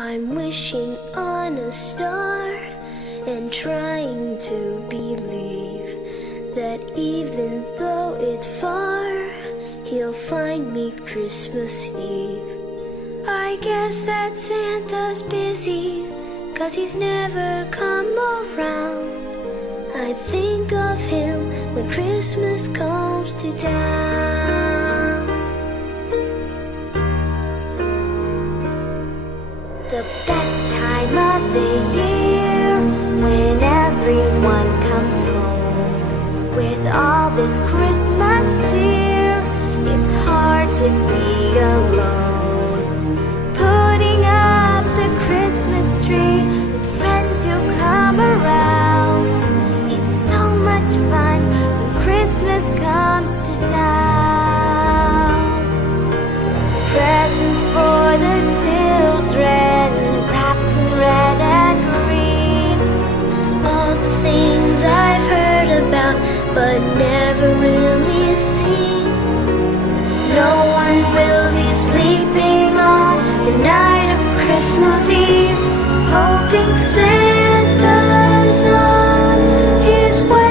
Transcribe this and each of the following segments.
I'm wishing on a star and trying to believe that even though it's far, he'll find me Christmas Eve. I guess that Santa's busy, 'cause he's never come around. I think of him when Christmas comes to town. The best time of the year, when everyone comes home with all this Christmas cheer, it's hard to be alone. Putting up the Christmas tree with friends who come around, it's so much fun when Christmas comes to town. Presents for the children, wrapped in red and green. All the things I've heard about but never really seen. No one will be sleeping on the night of Christmas Eve, hoping Santa's on his way.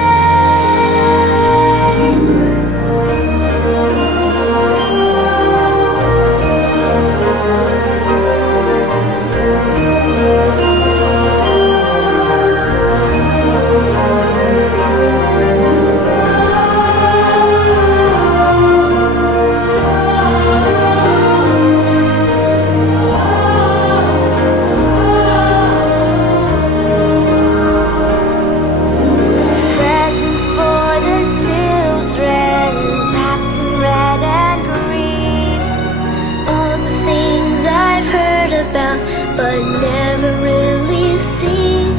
But never really seen.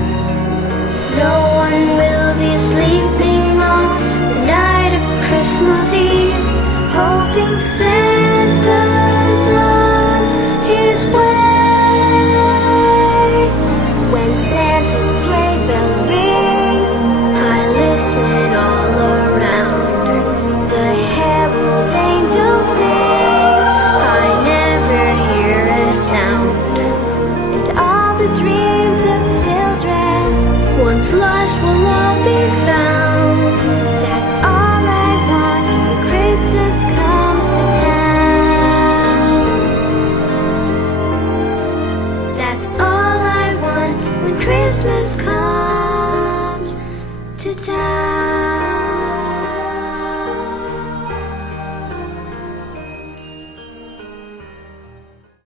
No one will be sleeping on the night of Christmas Eve, hoping Santa's on his way. When Santa's sleigh bells ring, I listen all around. The herald angels sing, I never hear a sound. Dreams of children, once lost, will all be found. That's all I want when Christmas comes to town. That's all I want when Christmas comes to town.